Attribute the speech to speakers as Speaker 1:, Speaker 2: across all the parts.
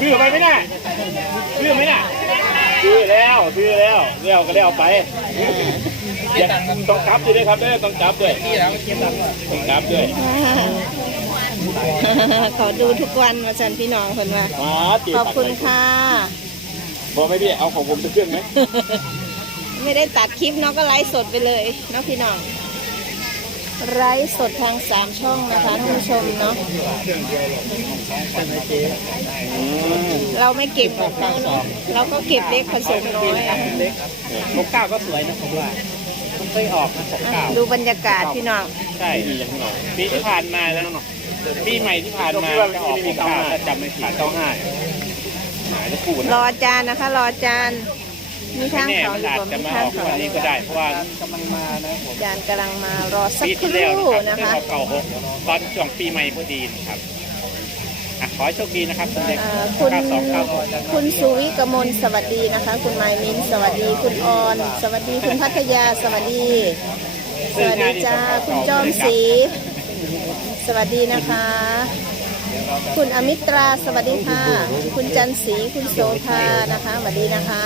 Speaker 1: ชื่อไปไหมน่ะชื่อไหมน่ะชื่อแล้วชื่อแล้วเลี้ยวก็เลี้ยวไปอย่าต้องกลับด้วยนะครับเด้อต้องกลับด้วยต้องกลับด้วย
Speaker 2: ขอดูทุกวันมาจันพี่น้องคนว่า
Speaker 1: มาจี
Speaker 2: ขอบคุณค่ะ
Speaker 1: บอกไม่พี่เอาของผมสักเครื่องไหม
Speaker 2: ไม่ได้ตัดคลิปเนาะก็ไลฟ์สดไปเลยเนาะพี่น้อง ไลฟ์สดทางสามช่องนะคะท่านผู้ชมเนาะเราไม่เก็บแบบนั้นเนาะเราก็เก็บเล็กผสมน้อยอะ
Speaker 3: หกเก้าก็สวยนะผมว่ามันเคยออกนะหกเก้า
Speaker 2: ดูบรรยากาศพี่น้อง
Speaker 1: ใช่มีอย่างที่เราปีที่ผ่านมาแล้วเนาะปีใหม่ที่ผ่านมาจะออกของเก้าถ้าจำไม่ผิดเก้าห้าหายจะพูด
Speaker 2: รออาจารย์นะคะ รออาจารย์มีทาง
Speaker 1: แน่
Speaker 2: เขา
Speaker 1: มัน
Speaker 2: อยู่
Speaker 1: อาจ
Speaker 2: บ่
Speaker 1: จะ
Speaker 2: มี
Speaker 1: มา
Speaker 2: ทา
Speaker 1: องอก
Speaker 2: เขา
Speaker 1: วันนี้ก็ได้เพราะว่า
Speaker 3: กำลังมานะผม
Speaker 2: อาจารย์กำลังมารอสัก
Speaker 1: ปี
Speaker 2: ค
Speaker 1: ที่แล้ว
Speaker 2: รู่
Speaker 1: นะ
Speaker 2: นะครับคะ
Speaker 1: เก่าหกตอนช่วงปีใหม่พอดีนะครับอะขอให้โชคดีนะครับคุณเด็ก
Speaker 2: เอ่อคุณ
Speaker 1: เก้าสองเก้าหก
Speaker 2: คุณสุวิกมลสวัสดีนะคะ คุณไมายมินสวัสดีคุณออน สวัสดีคุณพัทยาสวัสดี สวัสดีจ้าคุณจอมศรีสวัสดีนะคะ คุณอมิตราสวัสดีค่ะ คุณจันศรีคุณโสภานะคะสวัสดีนะคะ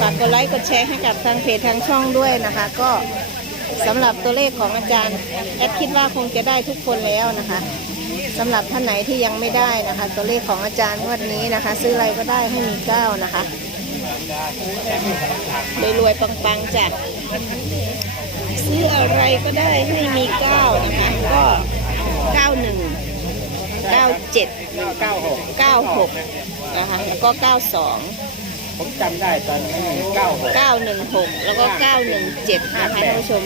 Speaker 2: ฝากกดไลค์กดแชร์ให้กับทางเพจทางช่องด้วยนะคะ ก็สำหรับตัวเลขของอาจารย์แอดคิดว่าคงจะได้ทุกคนแล้วนะคะสำหรับท่านไหนที่ยังไม่ได้นะคะ ตัวเลขของอาจารย์งวดนี้นะคะ ซื้ออะไรก็ได้ให้มีเก้านะคะรวยๆปังๆจ้ะซื้ออะไรก็ได้ให้มีเก้านะคะก็เก้าหนึ่ง เก้าเจ็ด
Speaker 3: เก้าหก
Speaker 2: เก้าหกนะคะ แล้วก็เก้าสอง
Speaker 3: ผมจำได้ตอนนี้เก้าหก
Speaker 2: เก้าหนึ่งหกแล้วก็เก้าหนึ่งเจ็ดนะคะท่านผู้ชม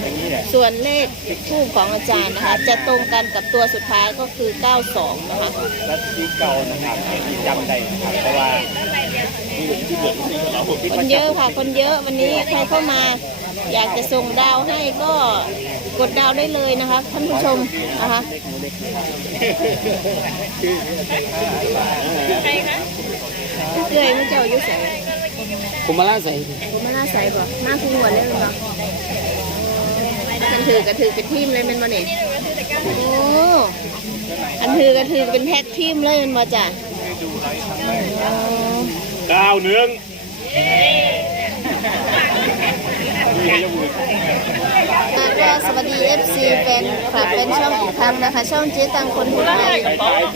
Speaker 2: ส่วนเลขทูปของอาจารย์นะคะ จะตรงกันกับตัวสุดท้ายก็คือเก้าสองนะคะ
Speaker 3: และที่เก่านะครับที่จำได้นะครับเพราะว่า
Speaker 2: คนเยอะค่ะ คนเยอะวันนี้ใครเข้ามา อยากจะส่งดาวให้ก็ กดดาวได้เลยนะคะท่านผู้ชมนะคะเกยไม่เจ้าอายุใส่
Speaker 3: ผมมาล่าใส่
Speaker 2: ผมมาล่าใส่บ่มาคุ้งหัวเล่นบ่กันถือกระถือเป็นทีมเลยแมันบ่เนี่ยโอ้อันถือกระถือเป็นแพ็คทีมเลยแมันบ่จ้ะอ๋อ
Speaker 1: เก้าหนึ่ง
Speaker 2: แล้ว ก็สวัสดี FC แฟนคลับเป็นช่องอีกครั้งนะคะ ช่องเจ๊ตังคนผู้ไทย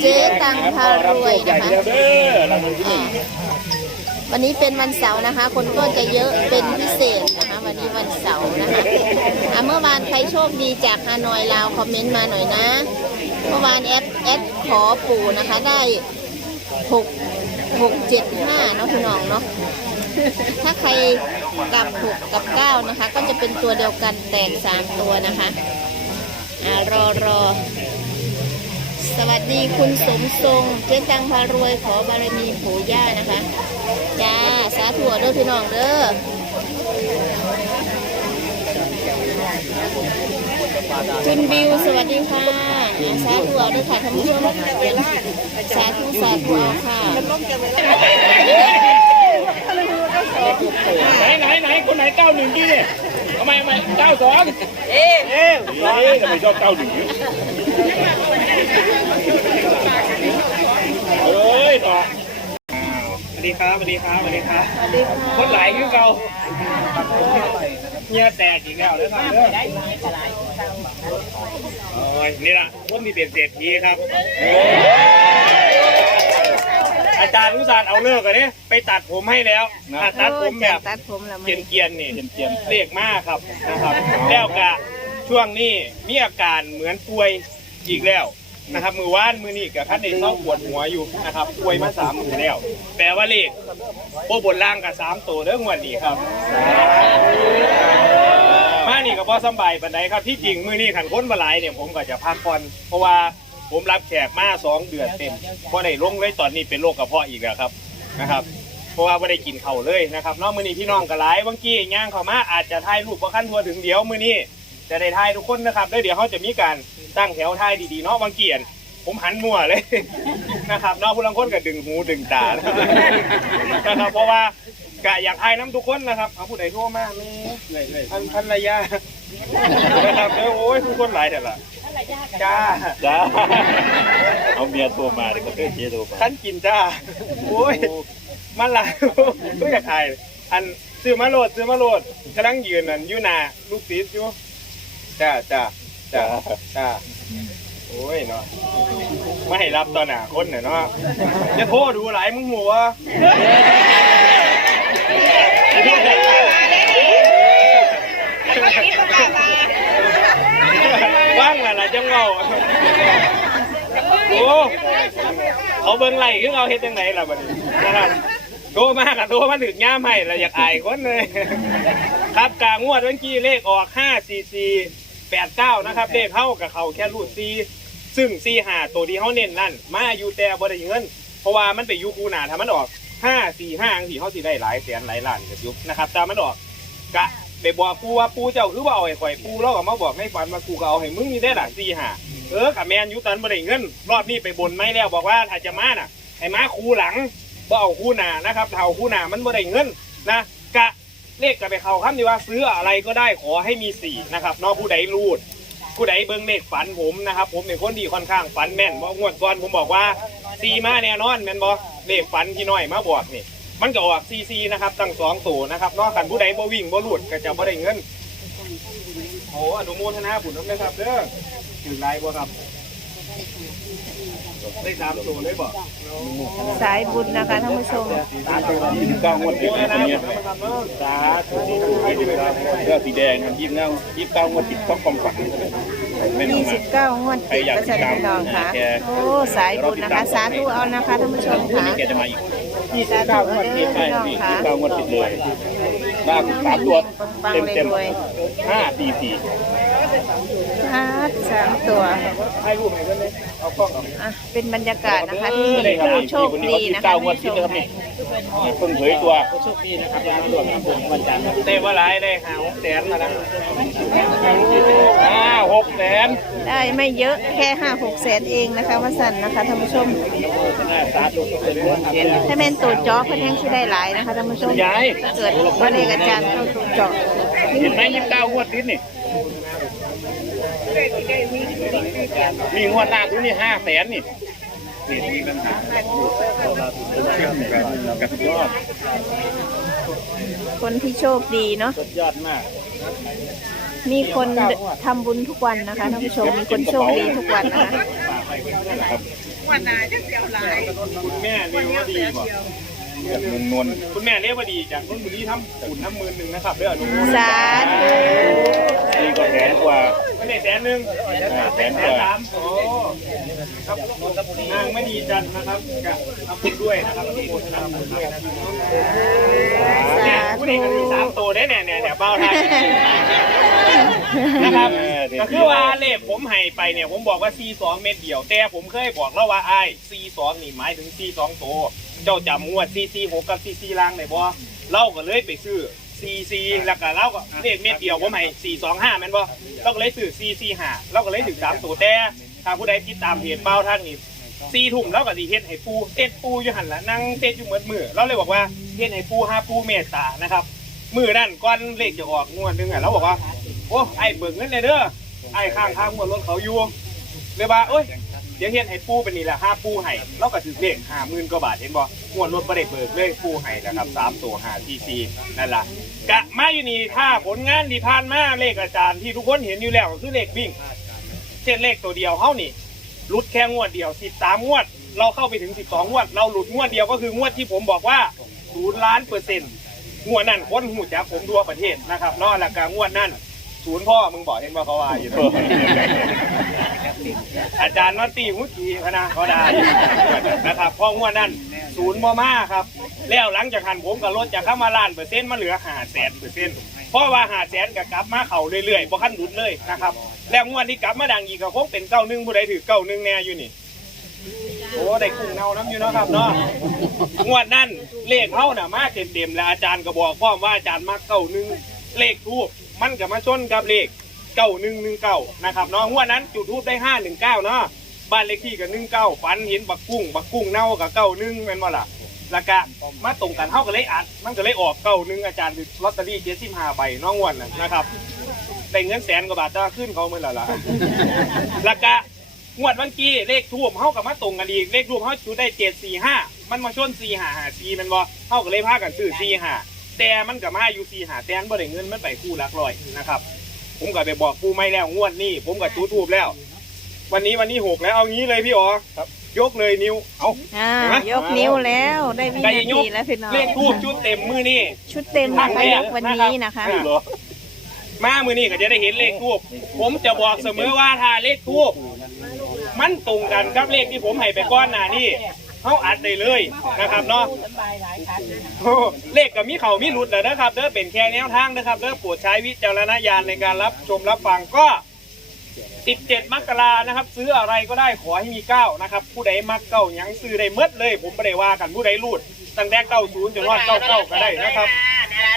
Speaker 2: เจ๊ตังพารวยนะคะ
Speaker 1: เดียวเด้อรางวัลที่ห
Speaker 2: อ่า
Speaker 1: นึ่ง
Speaker 2: วันนี้เป็นวันเสาร์นะคะ คนก็จะเยอะเป็นพิเศษนะคะ วันนี้วันเสาร์นะคะอะเมื่อวานใครโชคดีจากฮานอยลาวคอมเมนต์มาหน่อยนะ เมื่อวานแอดแอดขอปู่นะคะได้หกหกเจ็ดห้าเนาะพี่น้องเนาะ ถ้าใครกับหกกับเก้านะคะ ก็จะเป็นตัวเดียวกันแตกสามตัวนะคะอ่ารอรอ สวัสดีคุณสมทรงเจ๊ตังพารวยขอบารมีปู่ย่านะคะ จ้า สาธุเด้อพี่น้องเด้อคุณบิวสวัสดีค่ะสาธุเด้อค่ะท่านผู้ชมสาธุสาธุเอาค่ะ
Speaker 1: ไหนไหนไหนคนไหนเก้าหนึ่งกี่เนี่ยทำไมทำไมเก้าสองเอ๊ะเอ๊ะทำไมชอบเก้าหนึ่งเฮ้ยต่อสวัสดีครับสวัสดีครับสวัสดีครับ
Speaker 2: สวัสดีค่ะ
Speaker 1: คนไหลคือเก่าเงี้ยแตกอีกแล้วนะครับเด้อโอ้ยนี่ล่ะคนที่เป็นเศรษฐีครับ อาจารย์อุตส่าห์เอาเลิกกันเนี่ยไปตัดผมให้แล้วอะตัดผมแบบ
Speaker 2: ตัดผมแล้ว
Speaker 1: เกียนเกียนๆนี่เกียนเรียกมากครับนะครับ แล้วกะช่วงนี้มีอาการเหมือนป่วยอีกแล้วนะครับ มือว่านมือนี่กับท่านในเศร้าปวดหัวอยู่นะครับป่วยมาสามมือแล้ว แปลว่าเลขโบบนล่างกับสามตัวเรื่องวันนี้ครับ มานี่ก็พอสำบายปันไดครับที่จริงมือนี่ขันค้นมาหลายเนี่ยผมก็จะพักผ่อนเพราะว่า ผมรับแขกมาสองเดือนเต็มเพราะได้ลงเลยตอนนี้เป็นโรคกระเพาะอีกแล้วครับนะครับ เพราะว่าไม่ได้กินเข่าวเลยนะครับนอกมือนี้พี่น้องก็หลายบางกี้ย่างเข้ามาอาจจะถ่ายรูปประคันทัวถึงเดี๋ยวมือนี้จะได้ถ่ายทุกคนนะครับแล้วเดี๋ยวเขาจะมีการตั้งแถวถ่ายดีๆเนาะบางเกียนผมหันมั่วเลยนะครับเนอกผู้ลังคนก็ดึงหูดึงตานะครับเพราะว่ากะอยากถ่ายน้ำทุกคนนะครับเอาผู้ใดโทรมาแม่อันพันระยะนะครับเด้อโอ้ยทุกคนหลายแต่ละ จ้าจ้า
Speaker 4: เขาเมียโทรมาเดี๋ยวก็เพื่อนเจ๊โทรมา
Speaker 1: ท่านกินจ้าโอ้ยมันหลายก็อยากถ่ายอันซื้อมาโหลดซื้อมาโหลดกำลังยืนนั่นอยู่หน้าลูกศิษย์อยู่จ้าจ้าจ้าจ้าโอ้ยเนาะไม่ให้รับตอนหน้าคนเนี่ยเนาะจะโทรดูหลายมึงหัวว่างแล้วล่ะ จังเงาโอ้เขาเบิ่งไหลคือเอาเฮ็ดจังไหนล่ะบัดนี้นะครับโทรมากับโทรมาถึงย่ามให้เราอยากอายคนเลย ครับกลางงวดวันกี้เลขออก5 4 4 8 9นะครับ เลขเข้ากับเขาแค่รูด4ซึ่ง4 5ตัวที่เขาเน้นนั่น มาอยู่แต่บ่ได้เงิน เพราะว่ามันไปอยุคูหนาถ้ามันออก5 4 5สี่เขาสิได้หลายแสนหลายล้านกับยุคนะครับแต่มันออกกะ ไปบอกปูว่าปูเจ้าคือว่าเอาไอ้ข่อยปูแล้วก็มาบอกในฝันว่ากูก็เอาให้มึงนี่ได้หลังสี่หาเออกับแมนอยูตันบ่ได้เงิน รอบนี้ไปบนไม่แล้วบอกว่าถ้าจะมาน่ะให้มาคูหลังบ่เอาคู่หน้านะครับถ้าเอาคู่หน้ามันบ่ได้เงินนะกะเลขกะไปเข้าคำที่ว่าซื้ออะไรก็ได้ขอให้มีสี่นะครับเนอกผู้ใดรูดผู้ใดเบิ่งเลขฝันผมนะครับ ผมเป็นคนดีค่อนข้างฝันแม่นเพราะงวดก่อนผมบอกว่าซีมาแน่นอนแม่นบ่เลขฝันที่น้อยมาบอกนี่ มันก็ออกซีซีนะครับตั้งสองตัวนะครับเนอกกันผู้ใดบ่วิ่งบ่หลุดก็จะบ่ได้เงินโอ้อนุโมทนาบุญน้ำนะครับเด้อถือไรบ่ครับได้สามตัวเลยบ่
Speaker 2: สายบุญนะคะท่านผู้ชม
Speaker 1: สามตัว
Speaker 4: ยี่สิบเก้างวด
Speaker 1: โอ้
Speaker 4: ติด
Speaker 1: นะ
Speaker 4: เนี่ย
Speaker 1: ครับเนาะสาธุ
Speaker 4: สี่สิบยี่สิบเก้างวดเสื้อสีแดงครับยี่สิบเก้ายี่สิบเก้างวดติดต้องความฝันไม่ต้องมา
Speaker 2: 29งวดติดประชันพี่น้องค่ะโอ้สายบุญนะคะ สาธุเอานะคะท่านผู้ชม
Speaker 4: วัน
Speaker 2: ค่ะ
Speaker 4: นี้แกจะมาอีก
Speaker 2: สาธุเอาเด้อ
Speaker 4: ใช่
Speaker 2: พี่
Speaker 4: ยี่สิบเก้างวดติดเลยหน้าสามตัวเต็ม
Speaker 2: เต็
Speaker 4: ม
Speaker 2: รวย
Speaker 4: ห้าสี่สี่
Speaker 2: ฮาสามตัว
Speaker 1: ให้รูปให้เพิ่นเลยเอากล้องอะ
Speaker 2: เป็นบรรยากาศนะคะที่ผู้โชคดีนะคะ
Speaker 4: เก้าง
Speaker 2: ท่าน
Speaker 4: วด
Speaker 2: ผู้ชม
Speaker 4: นะครับเพิ่งเผยตัว
Speaker 3: โชคดีนะครับยังรวมครับผมวันจันทร์ครับ
Speaker 1: ได้ว่าหลยได้หาหกแสนมาแล้ว
Speaker 4: ห้าหกแสน
Speaker 2: ได้ไม่เยอะแค่ห้าหกแสนเองนะคะวสันนะคะท่านผู้ชม
Speaker 4: สาเป็นเรื่องเย็น
Speaker 2: ถ้าแม่นตัวจอเพิ่นแห้งสิได้หลายนะคะท่านผู้ชม
Speaker 4: ยา
Speaker 2: เกิดว่าเลขอาจารย์เข้าตัวจอ
Speaker 4: เห็นไหมยี่สิบเก้างวดติดนี่มีงวดหน้าทุนี่ห้าแสนนี่มีปัญหา
Speaker 2: คนที่โชคดีเนาะ
Speaker 4: สุดยอดมาก
Speaker 2: มีคนทำบุญทุกวันนะคะท่านผู้ชมมีคนโชคดีทุกวันนะคะ
Speaker 1: คุณแม่เรียกว่าดีบ่
Speaker 4: จากเมืองนนท์
Speaker 1: คุณแม่เรียกว่าดีจากนุ่นบุรีทำขุนน้ำมือหนึ่งนะครับเด้ออนุโมท
Speaker 2: สาธุ
Speaker 4: นี่ก็แสนกว่า
Speaker 1: ไม่ได้แสนหนึ่ง
Speaker 4: แสน
Speaker 1: สามโอ้ครับนางไม่ดีจันนะครับกับทำบุญด้วยนะครับอนุโมทนาบุญด้วยนะครับเนี่ยผู้นี้ก็มีสามตัวได้เนี่ยเนี่ยเนี่ยเบ้าทางนะครับ ก็คือว่าเลขผมให้ไปเนี่ยผมบอกว่า C2 เม็ดเดียว แต่ผมเคยบอกแล้วว่าไอ้ C2 นี่หมายถึง C2 ตัวเจ้าจำงวด CC6 กับ CC ล่างได้บ่เล่าก็เลยไปซื้อ CC แล้วก็เล่าก็เลขเม็ดเดียวผมให้425แม่นบ่เราก็เลยซื้อ CC5 เราก็เลยถึง3ตัวแต่ถ้าผู้ใดติดตามเพจเป้าท่านนี่ซีถุ่มแล้วก็สิเฮ็ดให้ปูเต็ดปูอยู่หันละนั่งเต็ดอยู่เหมือนมือเราเลยบอกว่าเฮ็ดให้ปูหาปูเมตตานะครับมือนั่นก้อนเลขจะออกงวดหนึงอะเราบอกว่าโอ้ไอ้เบิกเงินเลยเด้อ ไอ้ข้างทางมวรถเขาอยู่เลยว่าเอ้ยเดี๋ยวเฮ็ดให้ปูเป็นนี่แหละห้าปูให้เราก็ถือเลขห้าหมื่นกว่าบาทเห็นบ่มวรถประเด็เบิกเลยปูให้นะครับสามตัวห้าทีซีนั่นล่ะกะมาอยู่นี่ถ้าผลงานที่ผ่านมาเลขอาจารย์ที่ทุกคนเห็นอยู่แล้วคือเลขวิ่งเช่นเลขตัวเดียวเฮานี่หลุดแค่งวดเดียวสิบสามงวด เราเข้าไปถึงสิบสองงวด เราหลุดงวดเดียวก็คืองวดที่ผมบอกว่าศูนย์ล้านเปอร์เซ็นต์งวดนั่นคนหูจักผมทั่วประเทศนะครับนอกหลักการงวดนั่น ศูนย์พ่อมึงบอกเห็นว่าเขาว่าอยู่อาจารย์นอตตี้หุจีพนะเขาได้นะครับเพราะงวดนั่นศูนย์บ่มาครับ แล้วหลังจากหันผมกับรถจากเข้ามาล้านเปอร์เซ็นต์มาเหลือห้าแสนเปอร์เซ็นต์เพราะว่าห้าแสนกับกลับมาเข่าเรื่อยๆบ่ขั้นหลุดเลยนะครับ แล้วงวดที่กลับมาดังอีกก็คงเป็นเก้าหนึ่งผู้ใดถือเก้าหนึ่งแน่อยู่นี่โอ้ได้กุ้งเน่าน้ำอยู่เนาะครับเนาะงวดนั่นเลขเขาน่ะมาเต็มๆแล้วอาจารย์ก็บอกพร้อมว่าอาจารย์มาเก้าหนึ่งเลขทูบ มันก็มาชนกับเลขเก้าหนึ่งหนึ่งเก้านะครับเนาะงวดนั้นจุดทูบได้ห้าหนึ่งเก้าเนาะบ้านเลขที่กับหนึ่งเก้าฝันเห็นบักกุ้ง บักกุ้งเน่ากับเก้าหนึ่งแม่นว่ล่ะแล้วก็มาตรงกันเท่ากันเลยอัดมันก็เลยออกเก้าหนึ่งอาจารย์ลอตเตอรี่เจ็ดสิบห้าใบน้องวดน่ะนะครับได้เงินแสนกว่าบาทจะขึ้นเขาเมื่อไหร่ล่ะแล้วก็งวดเมื่อกี้เลขทูบเฮากับมาตรงกันอีกเลขทูบเฮาจุดได้เจ็ดสี่ห้ามันมาชนสี่ห้าหาสี่มันบ่เฮาก็เลยพากันซื้อสี่ห้า แต่มันกับมาอยู่สี่ห้าแต่มันบ่ได้เงินมันไปคู่หลักร้อยนะครับ ผมก็ไปบอกปูไม่แล้วงวดนี้ผมก็จุดทูบแล้ว วันนี้วันนี้หกแล้วเอางี้เลยพี่อ๋อครับ ยกเลยนิ้วเอา
Speaker 2: อ่า
Speaker 1: เห็นไหม
Speaker 2: ยกนิ้วแล้วได้วิ
Speaker 1: ได้
Speaker 2: นาย
Speaker 1: ยก
Speaker 2: ทีแล้วพี่น้อง
Speaker 1: เลขทูบชุดเต็มมือนี่
Speaker 2: ชุดเต็มนะคะยกวันนี้นะคะ
Speaker 1: เหรอ มามือนี่ก็จะได้เห็นเลขทูบผมจะบอกเสมอว่าถ้าเลขทูบมันตรงกันกับเลขที่ผมให้ไปก้อนหน้านี่ เขาอัดได้เลยนะครับเนาะเลขกับมีเขามีหลุดเลยนะครับเด้อเป็นแค่แนวทางนะครับเด้อโปรดใช้วิจารณญาณในการรับชมรับฟังก็17มกรานะครับ ซื้ออะไรก็ได้ขอให้มีเก้านะครับ ผู้ใดมักเก้ายังซื้อได้เมดเลย ผมไม่ได้ว่ากันผู้ใดรูดตั้งแต่เก้าศูนย์จนว่าเก้าเก้าก็ได้นะครับ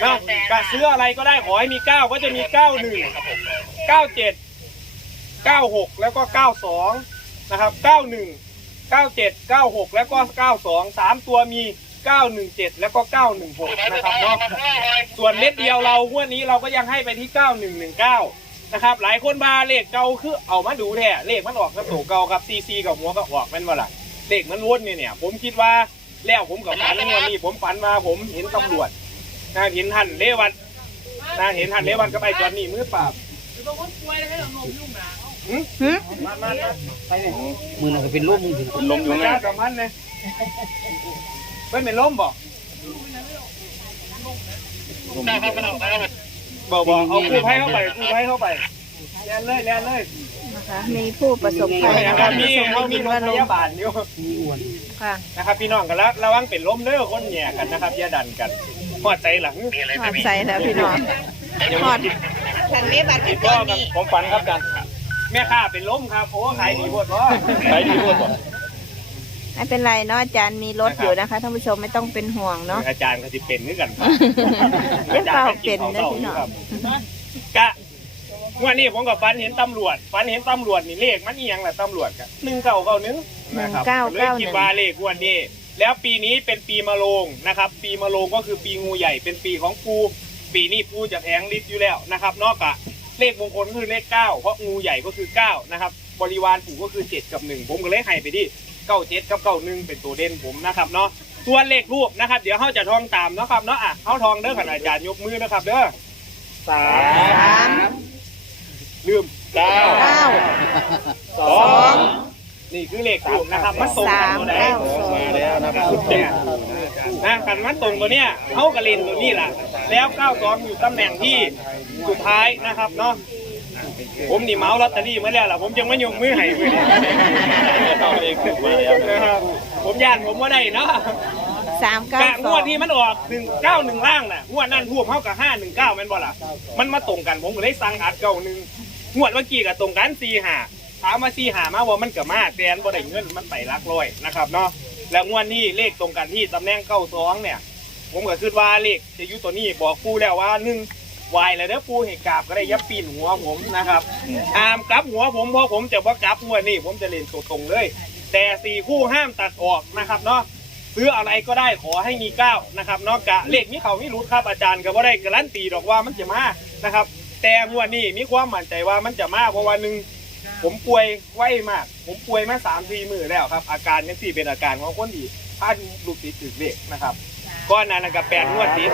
Speaker 1: นะการซื้ออะไรก็ได้ขอให้มีเก้าก็จะมีเก้าหนึ่งเก้าเจ็ดเก้าหกแล้วก็เก้าสองนะครับเก้าหนึ่ง เก้าเจ็ดเก้าหกแล้วก็เก้าสองสามตัวมีเก้าหนึ่งเจ็ดแล้วก็เก้าหนึ่งหกนะครับเนาะส่วนเม็ดเดียวเรางวดนี้เราก็ยังให้ไปที่เก้าหนึ่งหนึ่งเก้านะครับ หลายคนมาเลขเก่าคือเอามาดูแท้เลขมันออกกับตัวเก่าครับซีซีกับหัวก็ออกมันว่าล่ะเลขมันวนเนี่ยเนี่ย ผมคิดว่าแล้วผมกับฝันงวันนี้ผมฝันมาผมเห็นตำรวจนะเห็นท่านเลวันนะเห็นท่านเลวันกับไอ้จอนนี่มือปราบหืม
Speaker 2: หึ
Speaker 1: มามา มา
Speaker 3: มือหนึ่งก็เป็นรูปมือถือ
Speaker 4: เป็นลมอยู่
Speaker 1: ประ
Speaker 4: ไง
Speaker 1: ชาสัมพันธ์เลยเป็นเป็นล้มบ่บอกบอกเอากู้ภัยเข้าไปกู้ภัยเข้าไปแล่นเลยแล่นเลย
Speaker 2: นะคะมีผู้ประสบภัยนะ
Speaker 1: นะค
Speaker 2: คะ
Speaker 1: รับ
Speaker 2: มี
Speaker 1: มี
Speaker 2: ส่ง
Speaker 1: เขา
Speaker 2: ได้
Speaker 1: มี
Speaker 2: ยิน
Speaker 1: ร
Speaker 2: ว่า
Speaker 1: ถ
Speaker 2: ล
Speaker 1: พ
Speaker 2: ม
Speaker 1: ยาบาลอยู่
Speaker 3: มีอ้วน
Speaker 2: ค่ะ
Speaker 1: นะครับ พี่น้องกันแล้วระวังเป็นล้มเด้อคนแย่กันนะครับอย่าดันกันหอดใจหลัง
Speaker 2: หอดใส่แล้วพี่น้องหอดฉันไม่บัตร
Speaker 1: ติดล้อกันผมฝันครับกัน แม่ค้าเป็นล้มครับโอ้ขายดีหมดวะ
Speaker 4: ใช้ดีด้วยก่อน
Speaker 2: ไม่เป็นไรเนาะอาจารย์มีรถอยู่นะคะท่านผู้ชมไม่ต้องเป็นห่วงเนาะ
Speaker 1: อาจารย์ก็จะเป็นนึกกันครับ
Speaker 2: เดี๋ยวเปล่าเป็นนะพี่น้อง
Speaker 1: กะวันนี้ผมกับฟันเห็นตำรวจฟันเห็นตำรวจนี่เลขมันอีหยังแหละตำรวจกันหนึ่งเก้าเก้าหนึ่งนะครับ
Speaker 2: เก้า
Speaker 1: เลย
Speaker 2: เก้าห
Speaker 1: คิด
Speaker 2: นึ่ง
Speaker 1: ว่าเลขงวันนี้ แล้วปีนี้เป็นปีมะโรงนะครับ ปีมะโรงก็คือปีงูใหญ่เป็นปีของปูปีนี้ปูจะแทงลิฟต์อยู่แล้วนะครับนอกจาก เลขมงคลก็คือเลขเก้าเพราะงูใหญ่ก็คือเก้านะครับ บริวารปู่ก็คือเจ็ดกับหนึ่งผมก็เลยให้ไปที่เก้าเจ็ดกับเก้าหนึ่งเป็นตัวเด่นผมนะครับเนาะส่วนเลขรูปนะครับ เดี๋ยวเขาจะท่องตามนะครับเนาะอะเขาท่องเด้อขนาดอาจารย์ยกมือนะครับเด้อสา
Speaker 2: สาม
Speaker 1: มลืมเก้า
Speaker 2: เก้า
Speaker 1: สอง นี่คือเลขรูปนะครับมันตรง
Speaker 2: สา
Speaker 1: กัน
Speaker 2: ม
Speaker 1: ตัวไหน
Speaker 2: เก้าสอง
Speaker 4: มาแล้วนะครับสุด
Speaker 1: เนี่
Speaker 4: เจ็
Speaker 1: ยนะกันมันตรงตัวเนี้ยเขากระลินตัวนี้แหละแล้วเก้าสองอยู่ตำแหน่งที่สุดท้ายนะครับเนาะผมนี่เมาส์ลอตเตอรี่มาแล้วล่ะผมยังไม่ยกมือให้เลย
Speaker 4: เข้าเลขถูกมาแล้วนะ
Speaker 1: นะครับผมย่านผมว่าได้เนาะ
Speaker 2: สามเก้ากะ
Speaker 1: ง
Speaker 2: สอ
Speaker 1: ว
Speaker 2: ง
Speaker 1: ดที่มันออกหนึ่งเก้าหนึ่งล่างน่ะงวดนั่นพวกเขากับห้าหนึ่งเก้าแม่นบ่ล่ะมันมาตรงกันผมก็เลยสั่งอัดเก้าหนึ่งงวดเมื่อกี้กับตรงกันสี่หา ถามมาสี่หามาว่ามันเกับมาแตนบ่ได้เงินมันไปลักร้อยนะครับเนาะแล้วงวดนี้เลขตรงกันที่ตำแหน่งเก้าสองเนี่ย ผมก็คิดว่าเลขจะอยู่ตัวนี้บอกปูแล้วว่าหนึ่งวายแล้วเด้อปูเหตุกาบก็ได้ยับปีนหัวผมนะครับอามกลับหัวผมเพราะผมจะว่ากลับงวดนี้ผมจะเล่นตัวตรงเลย แต่สี่คู่ห้ามตัดออกนะครับเนาะซื้ออะไรก็ได้ขอให้มีเก้านะครับเนอกกะเลขนี้เขาไม่รู้ครับอาจารย์ก็บ่ได้การันตีดอกว่ามันจะมานะครับ แต่งวดนี้มีความมั่นใจว่ามันจะมาเพราะว่าหนึ่ง ผมป่วยไว้มาก ผมป่วยมาสามสี่มือแล้วครับ อาการยังสี่เป็นอาการของคนที่ท่านลูกติดถือเลขนะครับก้อนนั้นนะกับแปดงวดติด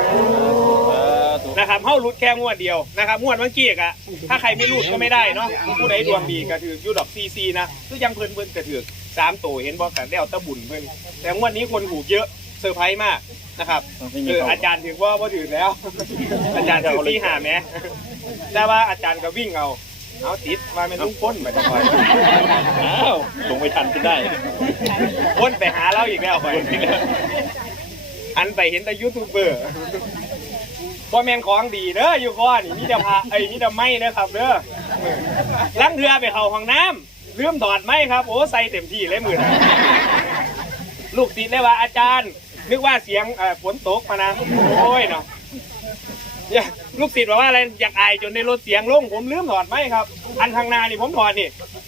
Speaker 1: นะครับเข้ารุดแค่งวดเดียวนะครับงวดเมื่อกี้อะถ้าใครไม่รุดก็ไม่ได้เนาะผู้ใดดวงดีก็ถือยูดอกซีซีนะคือยังเพิ่นเพิ่นกระถือสามตัวเห็นบอกกันแล้วตะบุญเพิ่นแต่งวดนี้คนถูกเยอะเซอร์ไพรส์มากนะครับคืออาจารย์ถือว่าว่าถือแล้ว อาจารย์ถือที่หาแม้แต่ว่าอาจารย์ก็วิ่งเอา เอาติดมาเป็นลุงพ้นไปจังหวะ
Speaker 4: อ้าวลงไปทันก็ได้
Speaker 1: พ้นไปหาเราอีกแล้วไปอันไปเห็นแต่ยูทูบเบอร์พ่อแมนของดีเด้ออยู่ก้อนนี่มีแต่พาไอ้ยมีแต่ไม้นะครับเด้อล้างเรือไปเข้าห้องน้ำลืมถอดไม้ครับ โอ้ใส่เต็มที่เลยมือนะลูกศิษย์เลยว่าอาจารย์ นึกว่าเสียงเอ่อฝนตกมานะโอ้ยเนาะอย่า ลูกศิษย์บอกว่าอะไรอยากอายจนในรถเสียงลงผมลืมถอดไหมครับ อันทางหนานี่ผมถอดนี่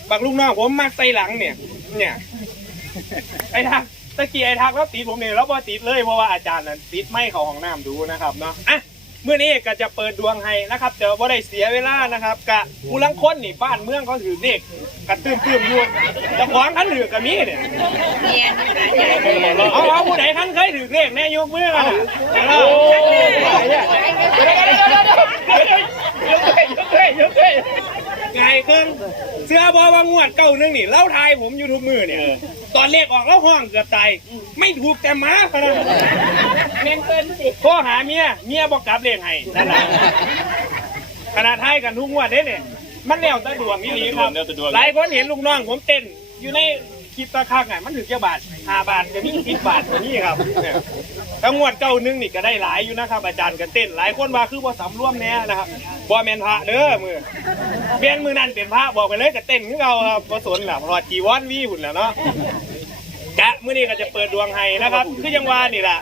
Speaker 1: บักลูกน้องผมมักใส่หลังเนี่ย เนี่ยไอ้ทักตะกี้ไอ้ทักแล้วติดผมเนี่ยแล้วพอติดเลยเพราะว่าอาจารย์นั้นติดไม่เขาห้องน้ำดูนะครับเนาะอะ เมื่อนี้ก็จะเปิดดวงให้นะครับแต่ว่าได้เสียเวลานะครับกะผู้ลังคนนี่บ้านเมืองเขาถือเลขกันตื้มตื้มๆอยู่เจะขวางขันถือกับมีเนี่ยเอาเอาผู้ใดขันเคยถือเลขแน่ยกมือกันน่ะเอา ไงครึ่งเสื้อบอว่างวดเก้าหนึงนี่เล่าทายผมอยู่ทุกมือเนี่ย ตอนเลขออกแล้วห้องเกือบตายไม่ถูกแต่หมาพะนะเมนเกินสิโทรหาเมียเมียบอกกลับเลขให้นั่นแหละขนาดไทยกันทุกงวดเด้เนี่ยมันแล้วแต่ดวงนี่ลีครับ
Speaker 4: แล้วแต่ดวง
Speaker 1: หลายคนเห็นลูกน้องผมเต้นอยู่ในคลิปตะคักไงมันถึงแค่บาทห้าบาทจะมีสิบบาทกว่านี้ครับ ถ้างวดเก้านึงนี่ก็ได้หลายอยู่นะครับอาจารย์ก็เต้น หลายคนว่าคือว่าสำร่วมแน่นะครับบ่แมนพระเด้อมือเบียนมือนั่นเป็นพระบอกไปเลยก็เต้นคือเราครับบ่สนแหละรอดจีวรวีหุ่นแล้วเนาะกะมื้อนี้ก็จะเปิดดวงให้นะครับ คือยังว่านี่แหละ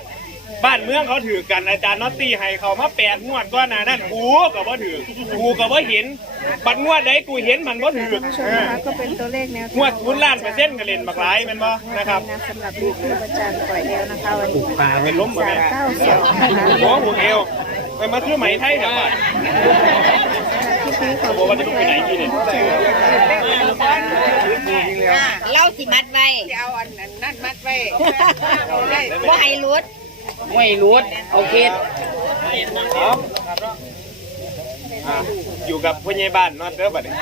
Speaker 1: บ้านเมืองเขาถือกันอาจารย์น็อตตี้ให้เขามาแปดงวดก้อนหนานั่นกูก็บ่ถือกูก็บ่เห็น บัดงวดใดกูเห็นมันบ่ถือ
Speaker 5: ผู้ชมนะคะก็เป็นตัวเลขแนวทาง
Speaker 1: งวดคุณล้านเปอร์เซ็นต์ก็เล่นบักหลายแม่นบ่นะครับ
Speaker 5: นะสำหรับลูกครูอาจารย์ปล่อยแล้วนะคะวันนี้
Speaker 3: ปลา
Speaker 1: เป็นล้มบ่
Speaker 5: สา
Speaker 1: แม่
Speaker 5: มเก้าสองนะคะ
Speaker 1: หัวหัวเอวไปมาคือไหมไทยเดี๋ยวก่อน
Speaker 5: คลิปนี้ขอบ
Speaker 1: บอก
Speaker 5: คุ
Speaker 1: ว่า
Speaker 5: ณ
Speaker 1: จะไปไหนที่นี่
Speaker 6: เล่าสิมัดไว้เอาอันนั้นมัดไว้ว่าให้รุด
Speaker 3: ไม่รู้โอเค
Speaker 1: ครับ อะอยู่กับผู้ใหญ่บ้านเนอตเด้อบัดนี้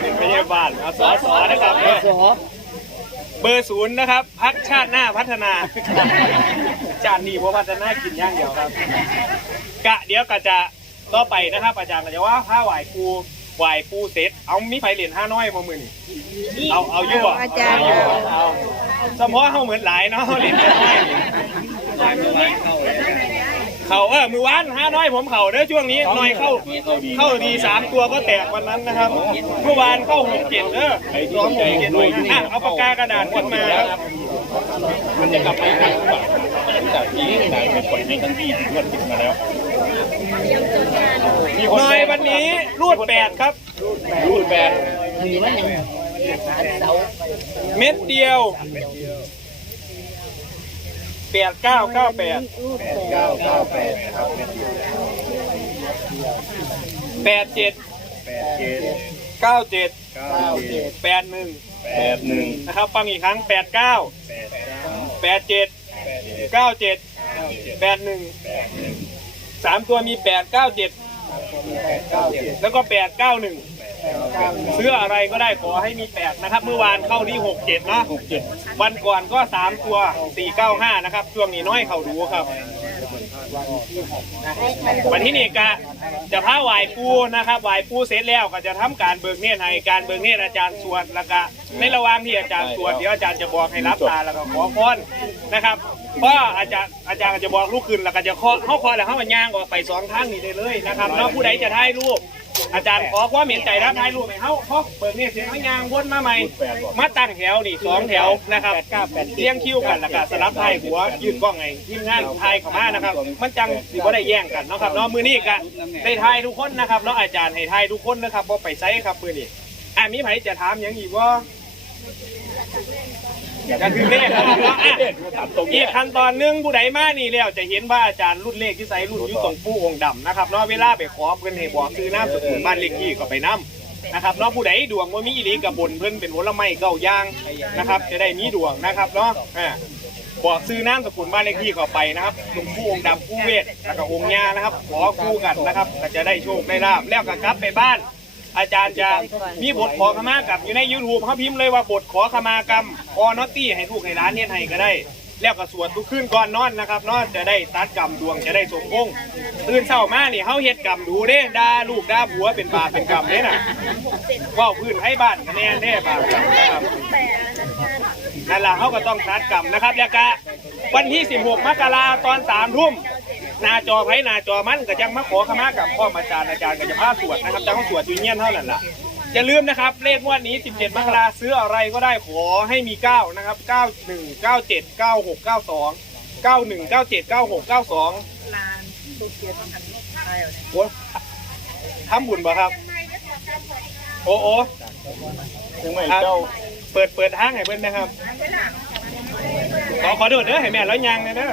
Speaker 1: เป็นผู้ใหญ่บ้านเอาสอสอนะครับเด้อ
Speaker 3: สอ
Speaker 1: เบอร์ศูนย์นะครับ พักชาติหน้าพัฒนา จานนี้เพราะพัฒนากินอย่างเดียวครับ กะเดี๋ยวก็จะต่อไปนะครับ อาจารย์ก็จะว่าผ้าไหวปูไหวปูเสร็จเอามีไฟเหรียญห้าน้อยมามือนี่เอาเอาอยู่บ่
Speaker 5: อาจารย์
Speaker 1: เอยู่บ่เอาสมอเขาเหมือนหลายเนาะเหรียญห้าน้อยนี่ เขาเออมือวานห้าน้อยผมเข่าเด้อช่วงนี้น้อยเข้าเข้าดีสามตัวก็แตกวันนั้นนะครับเมื่อวานเข้าหกเจ็ดเด้อสองหกเจ็ดอะเอาปากกากระดาษขึ้นมาครับ
Speaker 4: มันจะกลับไปหาบาทจากที่จ่ายเป็นผลให้ทั้งที่งวดติดมาแล้ว
Speaker 1: หน่อยวันนี้รูดแปดครับ
Speaker 4: รูดแปด
Speaker 3: มีมันยัง
Speaker 1: เม็ดเดียว แปดเก้าเก้าแปด
Speaker 4: เก้าเก้าแปดนะครับ
Speaker 1: แปดเจ็ด
Speaker 4: แปดเจ็ด
Speaker 1: เก้าเจ็ด
Speaker 4: เก้าเจ็ด
Speaker 1: แปดหนึ่ง
Speaker 4: แปดหนึ่ง
Speaker 1: นะครับฟังอีกครั้งแปดเก้า
Speaker 4: แปดเจ็
Speaker 1: ด
Speaker 4: เก้า
Speaker 1: เจ็ดแปดหนึ่งสามตัวมีแปดเก้าเจ็ด
Speaker 4: แปดเก้าเจ็ด
Speaker 1: แล้วก็แปดเก้าหนึ่ง
Speaker 4: เก้าหนึ่ง
Speaker 1: ซื้ออะไรก็ได้ขอให้มีแปดนะครับ เมื่อวานเข้าที่หกเจ็ดนะ
Speaker 4: หกเจ็ด
Speaker 1: วันก่อนก็สามตัวสี่เก้าห้านะครับ ช่วงนี้น้อยเขาดูครับวันที่นี่กะจะพาไหวปูนะครับไหวปูเสร็จแล้วก็จะทำการเบิกเนตรให้การเบิกเนตรอาจารย์สวดแล้วก็ในระหว่างที่อาจารย์สวดเดี๋ยวอาจารย์จะบอกให้รับตาแล้วก็ขอพรนะครับเพราะอาจารย์อาจารย์ก็จะบอกลูกขึ้นแล้วก็จะเคาะเข้าคอแล้วเข้ามันย่างออกไปสองทางนี้ได้เลยนะครับแล้วผู้ใดจะถ่ายรูป อาจารย์ขอความเห็นใจรับถ่ายรูปให้เขาเขาเบิกเนตรเสร็จเขาย่างวนมาใหม่ มาตั้งแถวนี่สองแถวนะครับเรียงคิวกันแล้วก็สลับไทยหัวยืนกล้องไงทีมงานไทยเข้ามานะครับ มันจังสิบ่ได้แย่งกันเนาะครับเนาะมือนี้ก็ได้ทายทุกคนนะครับเนาะอาจารย์ให้ทายทุกคนนะครับบ่ไปไซครับมือนี้อะมีไผจะถามหยังอีกว่า อยาคือเลขนะครับอีกขั้นตอนหนึงผู้ใดมานี่แล้วจะเห็นว่าอาจารย์รุ่นเลขที่ใส่รุ่นอยู่ตรงผู้องค์ดำนะครับเนาะเวลาไปขอเพิ่อนให้บอกคือน้ำสกุลบ้านเลขที่ก็ไปนํนะครับเนาะผู้ใดดวงว่ามีอีหลีกับบนเพิ่นเป็นผลไม้เก้าอย่างนะครับ จะได้มีดวงนะครับเนาะอ่าบอกซื้อน้ำสกุลบ้านเลขที่เข้าไปนะครับหลวงปู่องค์ดำผู้เวทแล้วก็องค์ยานะครับ ขอคู่กันนะครับ ก็จะได้โชคได้ลาบแล้วก็กลับไปบ้าน อาจารย์จะมีบทขอขมากรรมอยู่ใน YouTube เขาพิมพ์เลยว่าบทขอขมากรรมออนอตตี้ให้ลูกให้ร้านเนี่ยให้ก็ได้ แล้วก็สวดทุกคืนก่อนนอนนะครับเนาะจะได้ตัดกรรมดวงจะได้สมพงษ์ตื่นเช้ามานี่เฮาเฮ็ดกรรมดูเด้ด่าลูกด่าผัวเป็นบาปเป็นกรรมเด้น่ะว่าวพื้นให้บ้านคะแนนได้บาปกรรมนะครับนั่นแหละเขาก็ต้องตัดกรรมนะครับแล้วก็วันที่ 16 มกราตอน3ทุ่ม หน้าจอไผหน้าจอมันก็จังมาขอขมากับพ่ออาจารย์อาจารย์ก็จะพาสวดนะครับจังสวดอยู่เงี้ยเท่านั้นล่ะอย่าลืมนะครับ เลขงวดนี้ 17 มกราซื้ออะไรก็ได้ขอให้มี 9 นะครับ 91 97 96 92 91 97 96 92โอ้ทำบุญบ่ครับ โอ้โอ้
Speaker 4: ถึงไม่เจ้า
Speaker 1: เปิดเปิดทางให้เพิ่อนนะครับ ขอขอโดดเด้อให้แม่แล้วยังนะเด้อ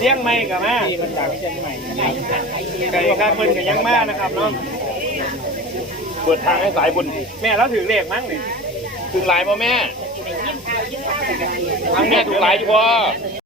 Speaker 1: เลี้ยงไม่กับมา
Speaker 3: ที่มันจากเชียงใหม่นะครับ
Speaker 1: ไก่ข้าเพิ่นกับยังมานะครับเนาะเปิดทางให้สายบุญแม่แล้วถือเลขมั้งนี่
Speaker 4: ถึงหลายป่ะแม่ทั้งแม่ถูกหลายอยู่ป่ะ